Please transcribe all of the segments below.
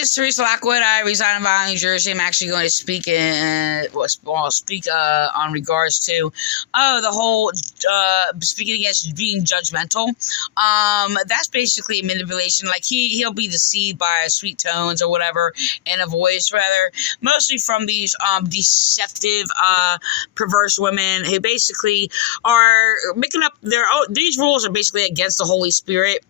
is Teresa Lockwood. I reside in Lyons, New Jersey. I'm actually going to speak on regards to the whole speaking against being judgmental. That's basically manipulation. Like he'll be deceived by sweet tones or whatever, and a voice rather, mostly from these deceptive perverse women who basically are making up their own. These rules are basically against the Holy Spirit.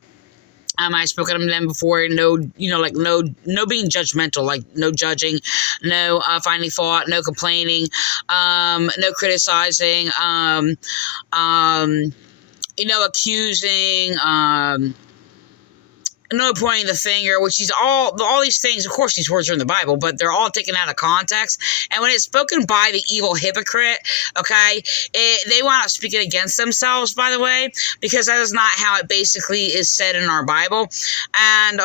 I've spoken to them before. No, no being judgmental, like no judging, no finding fault, no complaining, no criticizing, accusing, no pointing the finger, which is all these things. Of course, these words are in the Bible, but they're all taken out of context. And when it's spoken by the evil hypocrite, okay, they want to speak it against themselves, by the way, because that is not how it basically is said in our Bible. And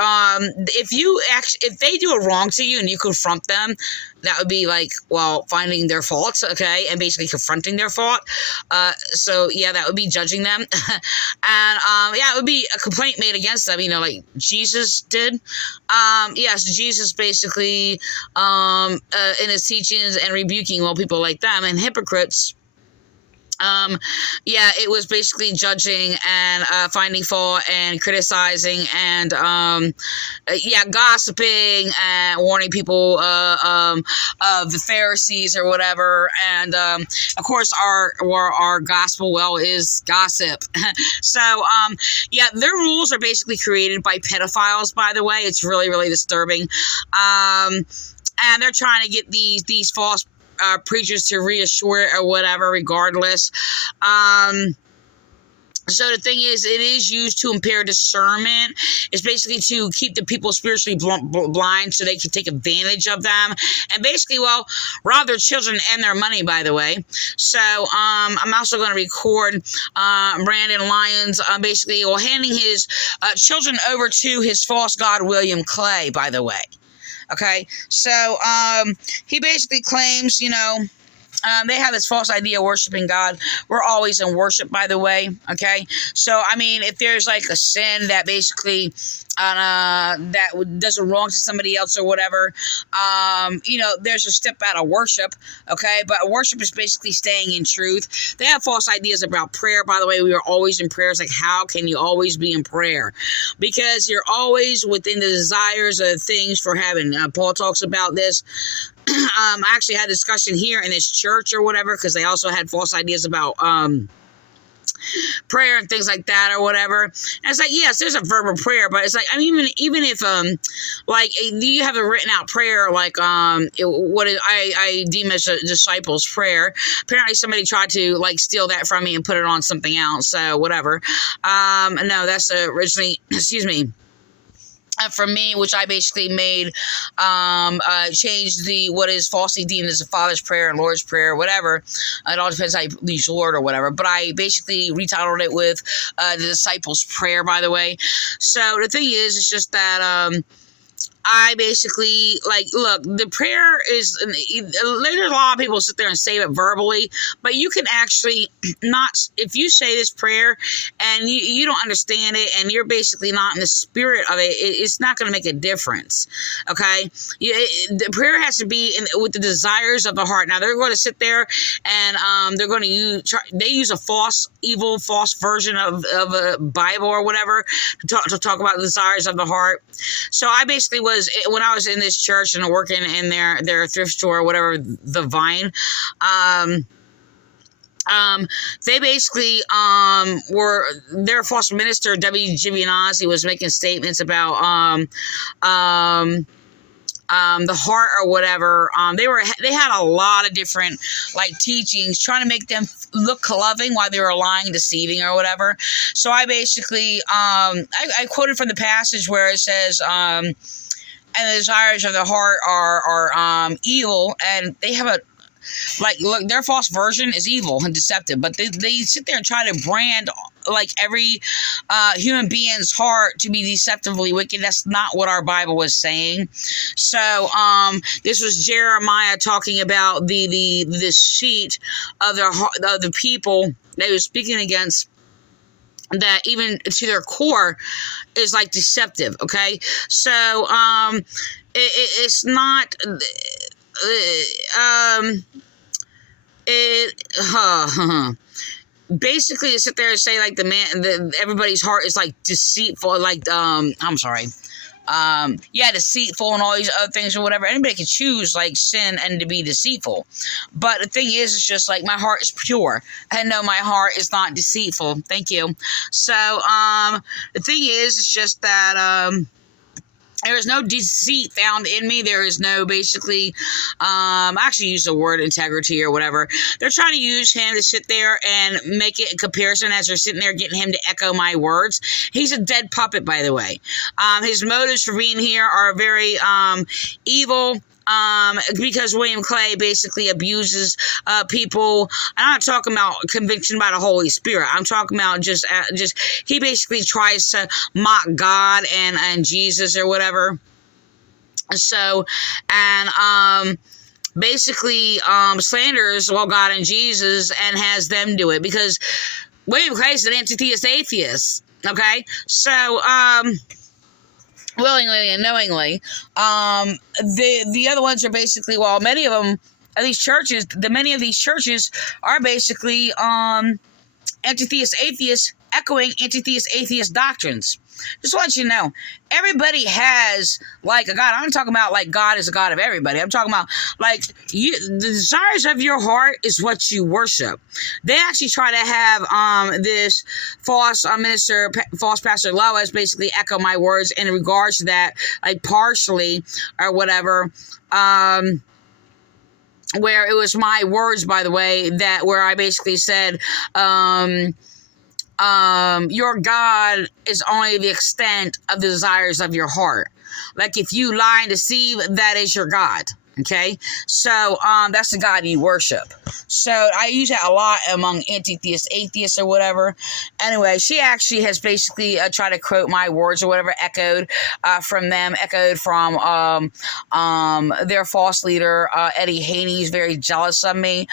if they do a wrong to you and you confront them, that would be like, well, finding their faults, okay, and basically confronting their fault. So yeah, that would be judging them. And it would be a complaint made against them, like Jesus did. Yes, Jesus basically in his teachings and rebuking people like them and hypocrites. It was basically judging and finding fault and criticizing and gossiping and warning people of the Pharisees or whatever. And of course, our gospel is gossip. So their rules are basically created by pedophiles. By the way, it's really, really disturbing. And they're trying to get these false preachers to reassure it or whatever, regardless. So the thing is, it is used to impair discernment. It's basically to keep the people spiritually blind so they can take advantage of them. And basically, rob their children and their money, by the way. So I'm also going to record Brandon Lyons basically handing his children over to his false god, William Clay, by the way. Okay, so he basically claims, they have this false idea of worshiping God. We're always in worship, by the way, okay? So, if there's like a sin that basically that does a wrong to somebody else or whatever, there's a step out of worship, okay? But worship is basically staying in truth. They have false ideas about prayer. By the way, we are always in prayer. It's like, how can you always be in prayer? Because you're always within the desires of things for heaven. Paul talks about this. I actually had a discussion here in this church or whatever, because they also had false ideas about prayer and things like that or whatever. And it's like, yes, there's a verbal prayer, but it's like, even if you have a written out prayer, like what I deem as a disciples prayer. Apparently somebody tried to steal that from me and put it on something else, so whatever. No, that's originally, excuse me, from me, which I basically made, changed what is falsely deemed as the Father's Prayer and Lord's Prayer, whatever. It all depends how you use Lord or whatever. But I basically retitled it with the Disciples' Prayer, by the way. So the thing is, it's just that I basically, look, the prayer is, there's a lot of people sit there and say it verbally, but you can actually not, if you say this prayer and you don't understand it and you're basically not in the spirit of it, it's not going to make a difference, okay? The prayer has to be with the desires of the heart. Now, they're going to sit there and they're going to use a false version of a Bible or whatever to talk about the desires of the heart. So I basically when I was in this church and working in their thrift store or whatever, the Vine, they basically were their false minister, W. Givianazzi, was making statements about the heart or whatever. They had a lot of different teachings trying to make them look loving while they were lying, deceiving or whatever. So I basically I quoted from the passage where it says and the desires of the heart are evil, and they have look, their false version is evil and deceptive, but they sit there and try to brand every human being's heart to be deceptively wicked. That's not what our Bible was saying. So this was Jeremiah talking about the sheet of the people that he was speaking against. that even to their core is like deceptive. Okay, so it's not basically to sit there and say like everybody's heart is like deceitful, like I'm sorry, deceitful and all these other things or whatever. Anybody can choose like sin and to be deceitful, but the thing is, it's just like my heart is pure, and no, my heart is not deceitful. Thank you. So the thing is, it's just that there is no deceit found in me. There is no basically, I actually use the word integrity or whatever. They're trying to use him to sit there and make it a comparison as they're sitting there getting him to echo my words. He's a dead puppet, by the way. His motives for being here are very evil. Because William Clay basically abuses people. I'm not talking about conviction by the Holy Spirit. I'm talking about just he basically tries to mock God and Jesus or whatever. So, and basically slanders God and Jesus and has them do it, because William Clay is an anti-theist atheist. Okay, so willingly and knowingly. The other ones are basically, many of them, at these churches, many of these churches are basically anti-theist atheists echoing anti-theist atheist doctrines. Just to let you know, everybody has like a God. I'm talking about like God is a God of everybody. I'm talking about like the desires of your heart is what you worship. They actually try to have this false minister, false pastor Lyons basically echo my words in regards to that, like partially or whatever. Where it was my words, by the way, that where I basically said, your God is only the extent of the desires of your heart. Like if you lie and deceive, that is your God. Okay, so that's the God you worship. So I use that a lot among anti-theist atheists or whatever. Anyway, she actually has basically tried to quote my words or whatever, echoed from their false leader, Eddie Haney. He's very jealous of me,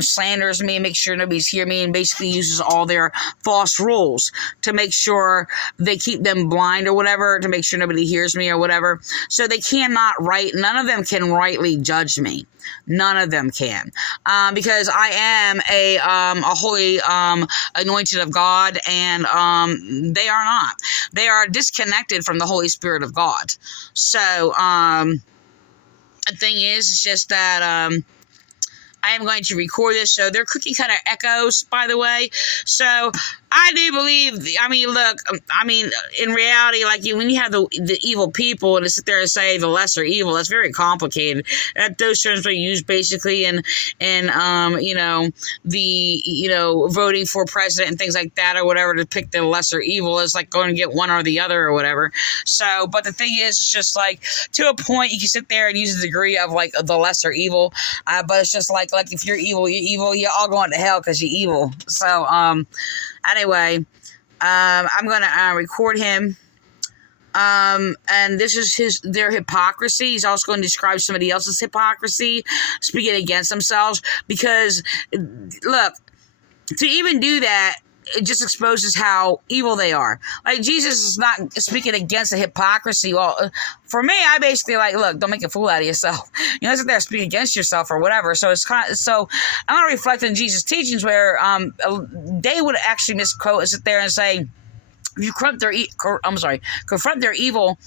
slanders me, makes sure nobody's hear me, and basically uses all their false rules to make sure they keep them blind or whatever, to make sure nobody hears me or whatever. So they cannot write. None of them can rightly judge me. None of them can, because I am a holy anointed of God, and they are not. They are disconnected from the Holy Spirit of God. So the thing is, it's just that I am going to record this, so they're cookie cutter echoes, by the way. So I do believe, look, in reality, like when you have the evil people and to sit there and say the lesser evil, that's very complicated. Those terms are used basically in voting for president and things like that or whatever, to pick the lesser evil is like going to get one or the other or whatever. So, but the thing is, it's just like to a point you can sit there and use a degree of like the lesser evil, but it's just like if you're evil, you're all going to hell because you're evil. So, anyway, I'm going to record him. And this is their hypocrisy. He's also going to describe somebody else's hypocrisy, speaking against themselves. Because, look, to even do that, it just exposes how evil they are. Like, Jesus is not speaking against the hypocrisy. Well, for me, I basically look, don't make a fool out of yourself. Sit there speak against yourself or whatever. So it's I'm going to reflect on Jesus' teachings where they would actually misquote and sit there and say, if you confront their evil,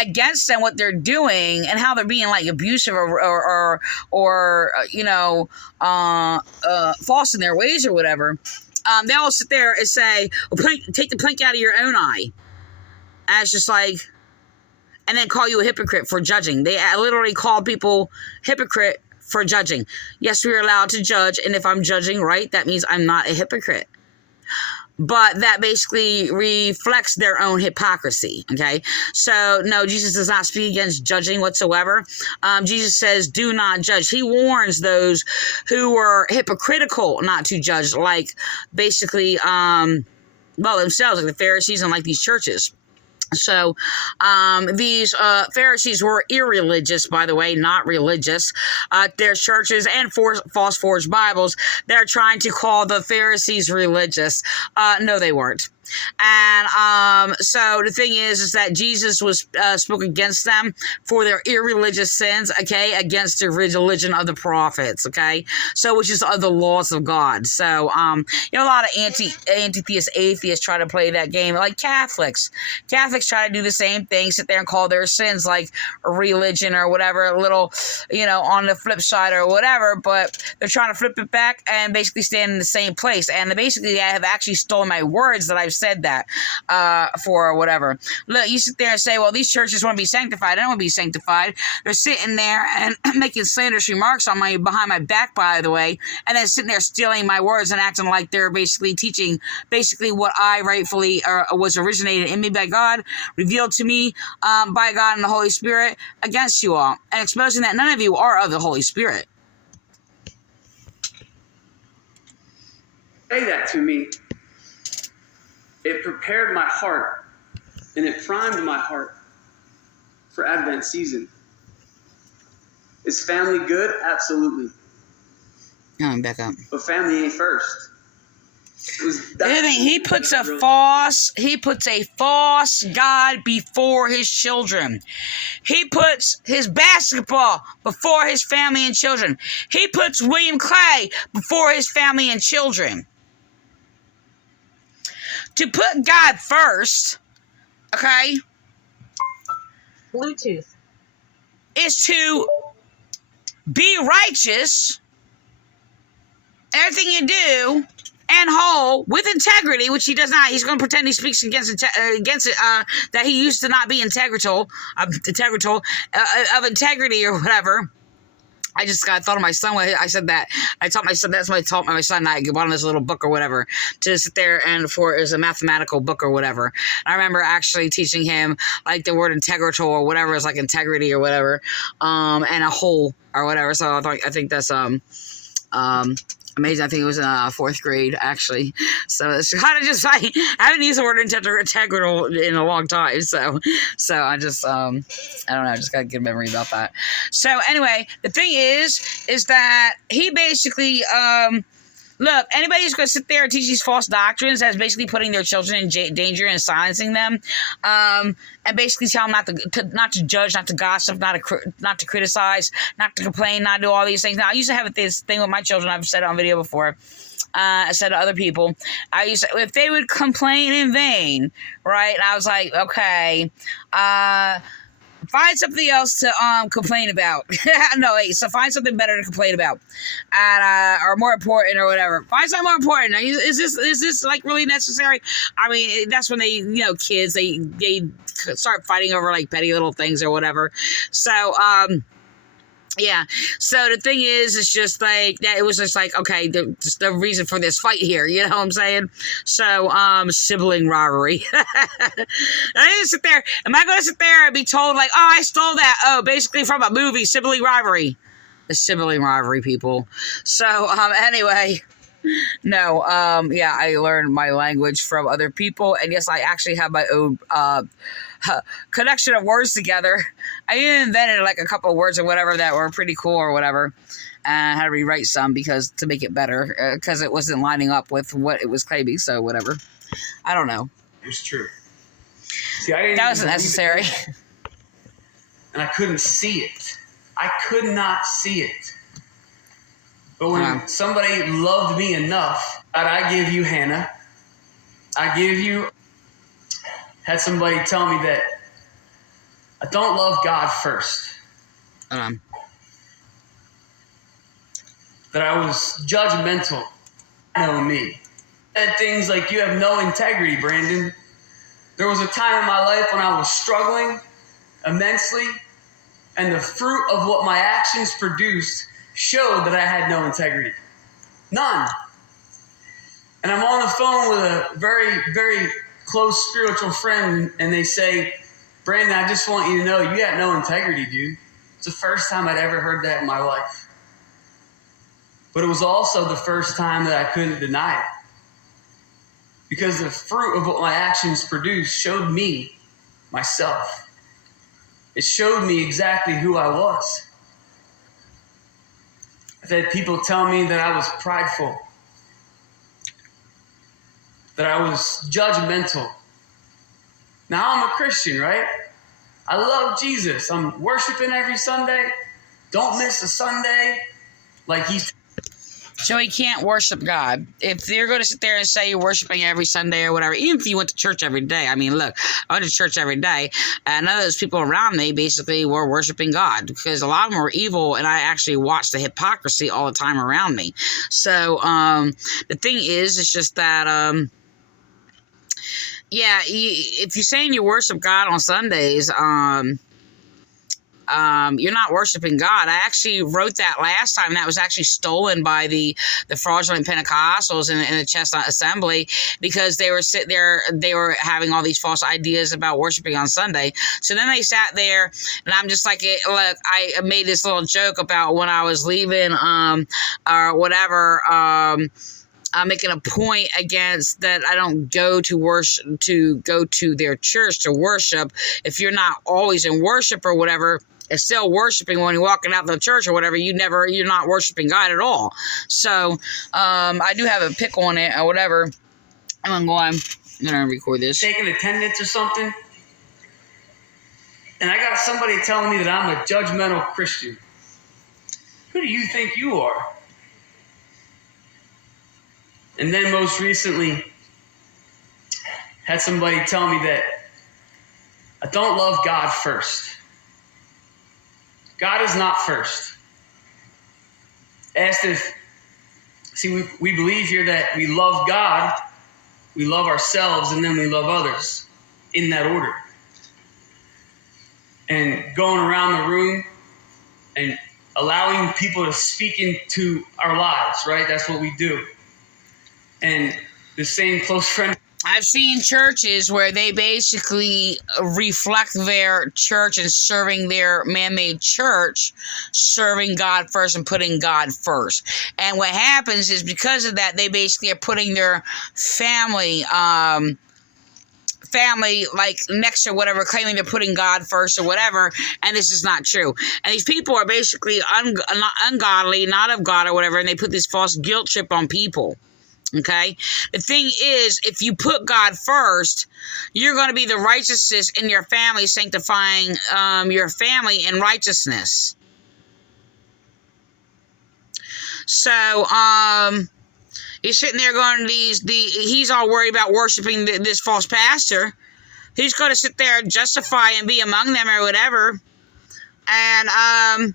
against them, what they're doing and how they're being like abusive or false in their ways or whatever, they all sit there and say, well, take the plank out of your own eye. And it's just like, and then call you a hypocrite for judging. They literally call people hypocrite for judging. Yes, we're allowed to judge, and if I'm judging right, that means I'm not a hypocrite. But that basically reflects their own hypocrisy, okay? So, no, Jesus does not speak against judging whatsoever. Jesus says, do not judge. He warns those who were hypocritical not to judge, like basically, themselves, like the Pharisees and like these churches. So these Pharisees were irreligious, by the way, not religious. There's churches and false forged Bibles. They're trying to call the Pharisees religious. No, they weren't. And so the thing is that Jesus was spoke against them for their irreligious sins, okay, against the religion of the prophets, okay, so which is the laws of God. So a lot of anti-theist atheists try to play that game, like Catholics. Catholics try to do the same thing, sit there and call their sins like a religion or whatever, a little, on the flip side or whatever, but they're trying to flip it back and basically stand in the same place. And basically, I have actually stolen my words that I've said that for whatever. Look, you sit there and say, well, these churches want to be sanctified. I don't want to be sanctified. They're sitting there and making slanderous remarks on behind my back, by the way, and then sitting there stealing my words and acting like they're basically teaching what I rightfully was originated in me by God, revealed to me by God and the Holy Spirit against you all, and exposing that none of you are of the Holy Spirit. Say that to me. It prepared my heart and it primed my heart for Advent season. Is family good? Absolutely. I'm back up. But family ain't first. He puts a false God before his children. He puts his basketball before his family and children. He puts William Clay before his family and children. To put God first, okay, Bluetooth, is to be righteous, everything you do, and whole with integrity, which he does not. He's going to pretend he speaks against it, that he used to not be integral of integrity or whatever. I just thought of my son when I said that. I taught my son, that's what I taught my son. I bought him this little book or whatever to sit there and as a mathematical book or whatever. And I remember actually teaching him like the word integral or whatever is like integrity or whatever, and a whole or whatever. So I think that's amazing. I think it was in fourth grade, actually. So it's kind of just, I haven't used the word integral in a long time. So I just, I don't know, I just got a good memory about that. So anyway, the thing is that he basically, look, anybody who's going to sit there and teach these false doctrines that's basically putting their children in danger and silencing them, and basically tell them not to judge, not to gossip, not to criticize, not to complain, not to do all these things. Now, I used to have this thing with my children. I've said it on video before. I said to other people, if they would complain in vain, right? And I was like, okay, find something else to complain about. So find something better to complain about, and or more important or whatever. Find something more important. Now, is this like really necessary? I mean, that's when they, kids, they start fighting over like petty little things or whatever. So yeah. So the thing is, it's just like that. It was just like, okay, the reason for this fight here, you know what I'm saying? So, sibling rivalry. I didn't sit there. Am I going to sit there and be told like, oh, I stole that? Oh, basically from a movie, sibling rivalry. The sibling rivalry, people. So, anyway. No, yeah, I learned my language from other people, and yes, I actually have my own connection of words together. I even invented like a couple of words or whatever that were pretty cool or whatever, and I had to rewrite some to make it better because it wasn't lining up with what it was claiming. So whatever, I don't know. It's true. See, that wasn't necessary, and I couldn't see it. I could not see it. But when somebody loved me enough, that I give you Hannah, had somebody tell me that I don't love God first. That I was judgmental. Know me. Said things like, you have no integrity, Brandon. There was a time in my life when I was struggling immensely, and the fruit of what my actions produced showed that I had no integrity. None. And I'm on the phone with a very, very close spiritual friend, and they say, Brandon, I just want you to know you got no integrity, dude. It's the first time I'd ever heard that in my life. But it was also the first time that I couldn't deny it. Because the fruit of what my actions produced showed me myself. It showed me exactly who I was. I've had people tell me that I was prideful, that I was judgmental. Now I'm a Christian, right? I love Jesus. I'm worshiping every Sunday. Don't miss a Sunday. Like he's... So he can't worship God. If you're going to sit there and say you're worshiping every Sunday or whatever, even if you went to church every day. I mean, look, I went to church every day, and none of those people around me basically were worshiping God, because a lot of them were evil, and I actually watched the hypocrisy all the time around me. So the thing is, it's just that... yeah, if you're saying you worship God on Sundays, you're not worshiping God. I actually wrote that last time. That was actually stolen by the fraudulent Pentecostals in the Chestnut Assembly, because they were sitting there, they were having all these false ideas about worshiping on Sunday. So then they sat there, and I'm just like, look, I made this little joke about when I was leaving, or whatever, I'm making a point against that I don't go to worship, to go to their church to worship. If you're not always in worship or whatever, it's still worshiping when you're walking out the church or whatever. You're not worshiping God at all. So I do have a pick on it or whatever. I'm gonna record this. Taking attendance or something, and I got somebody telling me that I'm a judgmental Christian. Who do you think you are? And then most recently, had somebody tell me that I don't love God first. God is not first. Asked if, we believe here that we love God, we love ourselves, and then we love others in that order. And going around the room and allowing people to speak into our lives, right? That's what we do. And the same close friend... I've seen churches where they basically reflect their church and serving their man-made church, serving God first and putting God first. And what happens is, because of that, they basically are putting their family like next to whatever, claiming they're putting God first or whatever, and this is not true. And these people are basically ungodly, not of God or whatever, and they put this false guilt trip on people. Okay? The thing is, if you put God first, you're going to be the righteousness in your family, sanctifying your family in righteousness. So, you're sitting there going, he's all worried about worshiping this false pastor. He's going to sit there and justify and be among them or whatever. And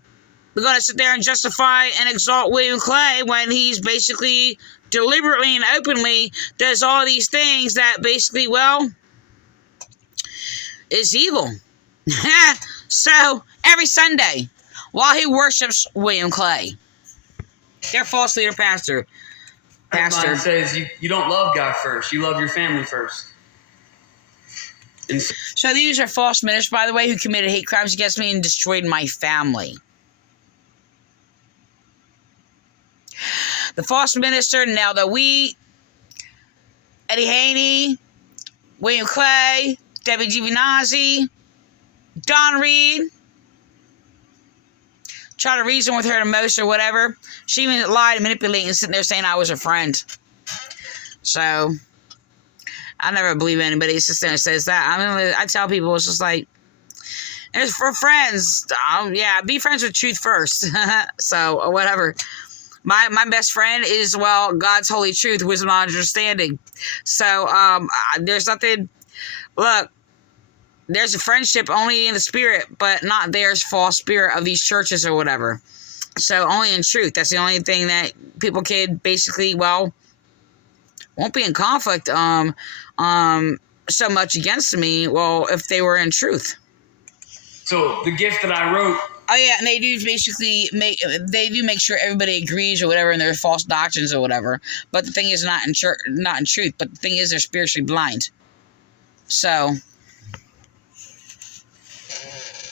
we're going to sit there and justify and exalt William Clay when he's basically deliberately and openly does all these things that basically, well, is evil. So, every Sunday, while he worships William Clay, their false leader pastor says you don't love God first, you love your family first. And so these are false ministers, by the way, who committed hate crimes against me and destroyed my family. The false minister, Nelda Wheat, Eddie Haney, William Clay, Debbie Giovinazzi, Don Reed. Try to reason with her the most or whatever. She even lied and manipulated and sitting there saying I was her friend. So, I never believe anybody who sits there and says that. I mean, I tell people, it's just like, it's for friends. Yeah, be friends with truth first. So, or whatever. My best friend is, well, God's holy truth, wisdom, and understanding. So, there's nothing, look, there's a friendship only in the spirit, but not there's false spirit of these churches or whatever. So, only in truth. That's the only thing that people can basically, well, won't be in conflict so much against me, well, if they were in truth. So, the gift that I wrote... Oh, yeah, and they do basically make sure everybody agrees or whatever in their false doctrines or whatever. But the thing is not in truth. But the thing is they're spiritually blind. So.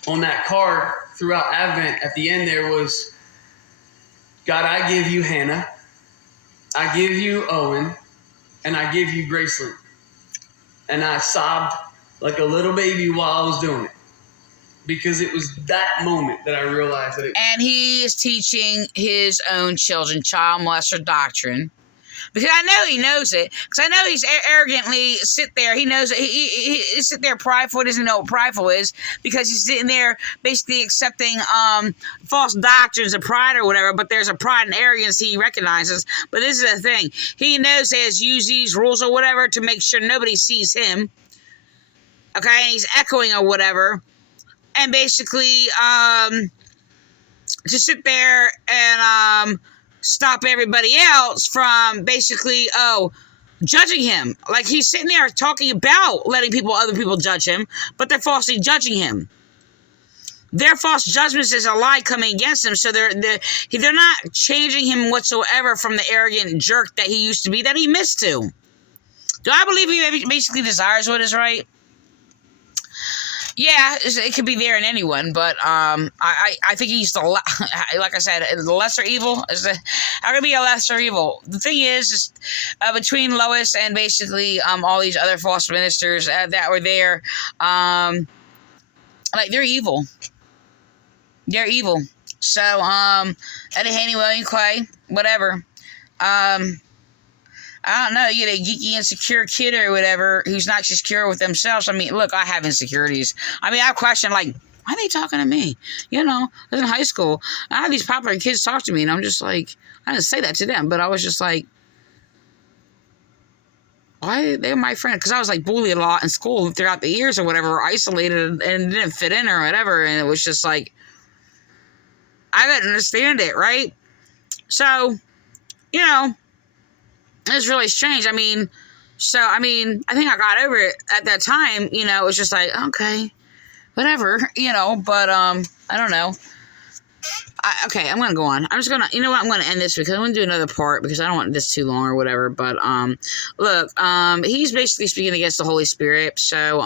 On that card throughout Advent, at the end there was, God, I give you Hannah, I give you Owen, and I give you Graceland. And I sobbed like a little baby while I was doing it. Because it was that moment that I realized that it... And he is teaching his own children child molester doctrine. Because I know he knows it. Because I know he's arrogantly sit there. He knows it. He sit there prideful. He doesn't know what prideful is. Because he's sitting there basically accepting false doctrines of pride or whatever. But there's a pride and arrogance he recognizes. But this is the thing. He knows he has used these rules or whatever to make sure nobody sees him. Okay? And he's echoing or whatever. And basically, to sit there and stop everybody else from basically, judging him. Like, he's sitting there talking about letting other people judge him, but they're falsely judging him. Their false judgments is a lie coming against him, so they're not changing him whatsoever from the arrogant jerk that he used to be, that he missed to. Do I believe he basically desires what is right? Yeah, it could be there in anyone, but I think he's like I said, the lesser evil. How can it be a lesser evil? The thing is between Lois and basically all these other false ministers that were there, like, they're evil. They're evil. So Eddie Haney, William Clay, whatever. I don't know, you get a geeky, insecure kid or whatever who's not secure with themselves. I mean, look, I have insecurities. I mean, I question, like, why are they talking to me? You know, I was in high school. I had these popular kids talk to me, and I'm just like, I didn't say that to them, but I was just like, why? They're my friend. Because I was, like, bullied a lot in school throughout the years or whatever, or isolated and didn't fit in or whatever, and it was just like, I didn't understand it, right? So, you know, it's really strange. I mean, I think I got over it at that time. You know, it was just like, okay, whatever, you know, but I don't know. Okay, I'm going to go on. I'm just going to, you know what, I'm going to end this because I'm going to do another part because I don't want this too long or whatever. But, look, he's basically speaking against the Holy Spirit. So,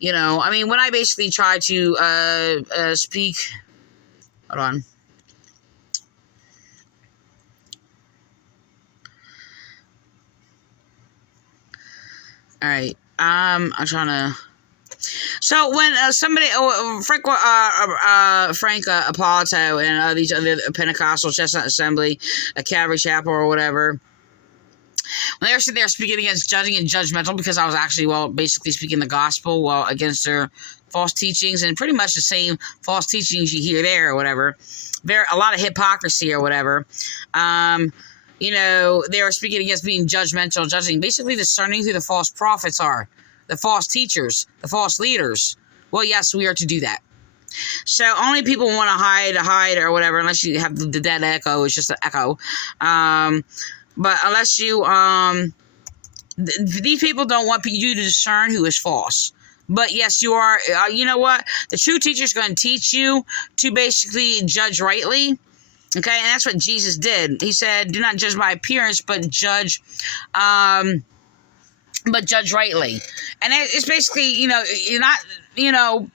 you know, I mean, when I basically try to speak, hold on. All right. I'm trying to. So when somebody, Frank Appolito and these other Pentecostal Chestnut Assembly, a Calvary Chapel or whatever, when they were sitting there speaking against judging and judgmental, because I was actually, basically speaking the gospel, against their false teachings, and pretty much the same false teachings you hear there or whatever. There a lot of hypocrisy or whatever. You know, they were speaking against being judgmental, judging, basically discerning who the false prophets are, the false teachers, the false leaders. Well, yes, we are to do that. So only people want to hide or whatever, unless you have the dead echo. It's just an echo. But unless you, these people don't want you to discern who is false. But yes, you are, you know what? The true teacher is going to teach you to basically judge rightly. Okay, and that's what Jesus did. He said, do not judge by appearance, but judge rightly. And it's basically, you know, you're not, you know,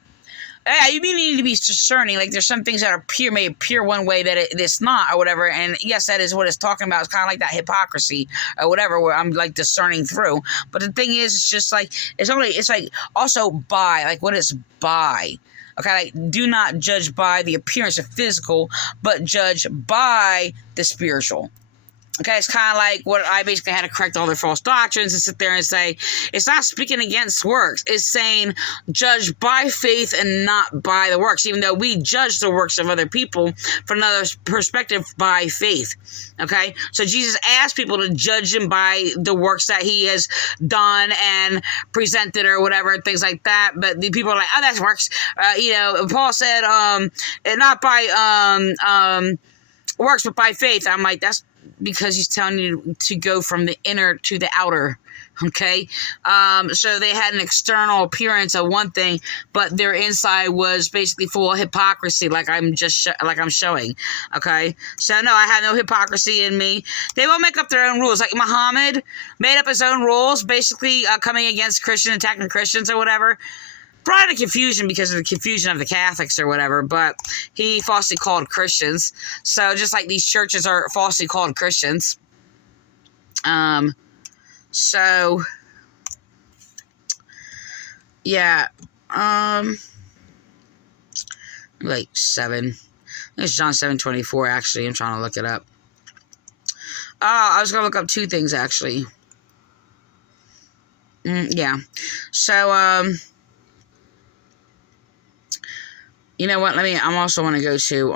yeah, you need to be discerning. Like, there's some things that may appear one way that it's not or whatever. And yes, that is what it's talking about. It's kind of like that hypocrisy or whatever, where I'm like discerning through. But the thing is, it's just like, it's like also by, like, what is by? Okay, like, do not judge by the appearance of physical, but judge by the spiritual. Okay, it's kind of like what I basically had to correct all their false doctrines and sit there and say, it's not speaking against works. It's saying judge by faith and not by the works, even though we judge the works of other people from another perspective by faith. Okay, so Jesus asked people to judge him by the works that he has done and presented or whatever, things like that. But the people are like, oh, that works. You know, Paul said, not by works, but by faith. I'm like, that's because he's telling you to go from the inner to the outer. Okay, so they had an external appearance of one thing, but their inside was basically full of hypocrisy, like I'm showing. Okay, so no, I have no hypocrisy in me. They will make up their own rules, like Muhammad made up his own rules, basically coming against Christians, attacking Christians or whatever. Brought in confusion because of the confusion of the Catholics or whatever, but he falsely called Christians. So just like these churches are falsely called Christians. So Yeah. Like 7. It's John 7:24, actually. I'm trying to look it up. I was going to look up 2 things, actually. Yeah. So, you know what? I'm also want to go to,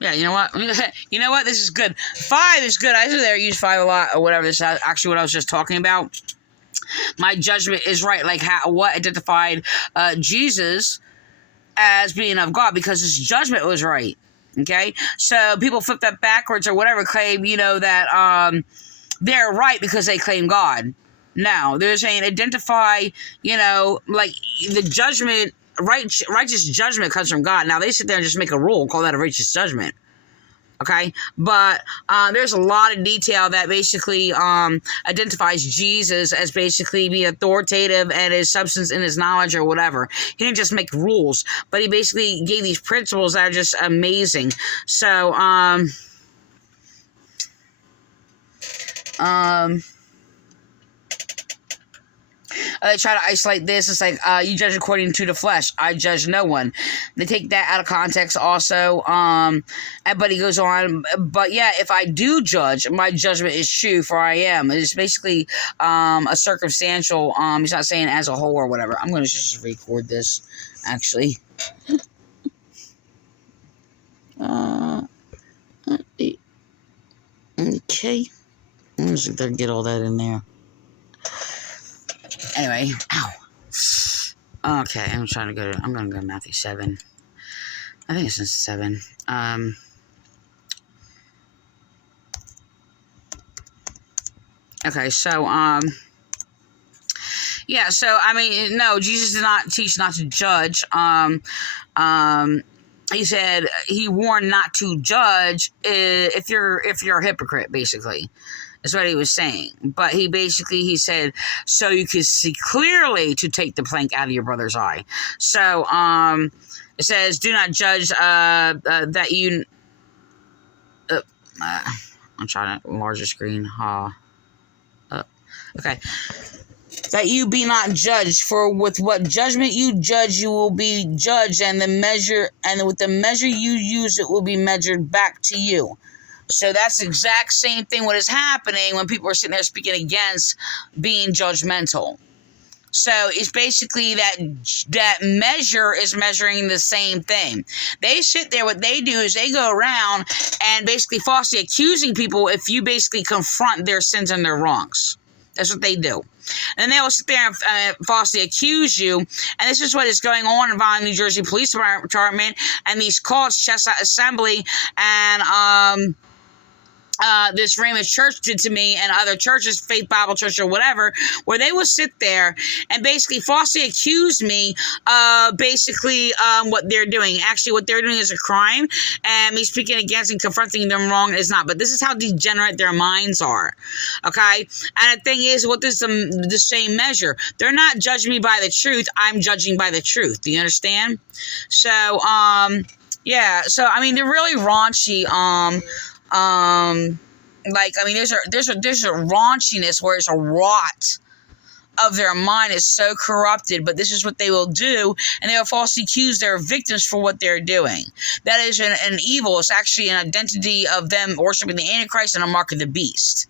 yeah, you know what? You know what? This is good. 5 is good. I usually use 5 a lot or whatever. This is actually what I was just talking about. My judgment is right. Like what identified Jesus as being of God, because his judgment was right. Okay? So people flip that backwards or whatever, claim, that they're right because they claim God. No, they're saying identify, like the judgment, righteous judgment comes from God. Now they sit there and just make a rule, call that a righteous judgment. Okay, but there's a lot of detail that basically identifies Jesus as basically being authoritative and his substance in his knowledge or whatever. He didn't just make rules, but he basically gave these principles that are just amazing. So, they try to isolate this. It's like, you judge according to the flesh. I judge no one. They take that out of context also. But he goes on, but yeah, if I do judge, my judgment is true, for I am. It's basically a circumstantial, he's not saying as a whole or whatever. I'm going to just record this, actually. Okay. Let's see if they can get all that in there. Anyway, ow. Okay, I'm going to go to Matthew 7. I think it's in 7. Okay, so, yeah, so, I mean, no, Jesus did not teach not to judge. He said, he warned not to judge if you're a hypocrite, basically. That's what he was saying. But he said, so you can see clearly to take the plank out of your brother's eye. So, it says, do not judge, that you, I'm trying to enlarge the screen. Okay. That you be not judged, for with what judgment you judge, you will be judged, and with the measure you use, it will be measured back to you. So that's the exact same thing what is happening when people are sitting there speaking against being judgmental. So it's basically that measure is measuring the same thing. They sit there, what they do is they go around and basically falsely accusing people if you basically confront their sins and their wrongs. That's what they do. And they will sit there and falsely accuse you. And this is what is going on involving New Jersey Police Department and these cults, Chestnut Assembly, and this Raymond Church did to me, and other churches, Faith Bible Church or whatever, where they will sit there and basically falsely accuse me of basically what they're doing. Actually, what they're doing is a crime, and me speaking against and confronting them wrong is not. But this is how degenerate their minds are, okay? And the thing is, what is the same measure? They're not judging me by the truth. I'm judging by the truth. Do you understand? So, yeah. So, I mean, they're really raunchy. Like, I mean, there's a raunchiness where it's a rot of their mind is so corrupted, but this is what they will do, and they will falsely accuse their victims for what they're doing. That is an evil. It's actually an identity of them worshiping the Antichrist and a mark of the beast.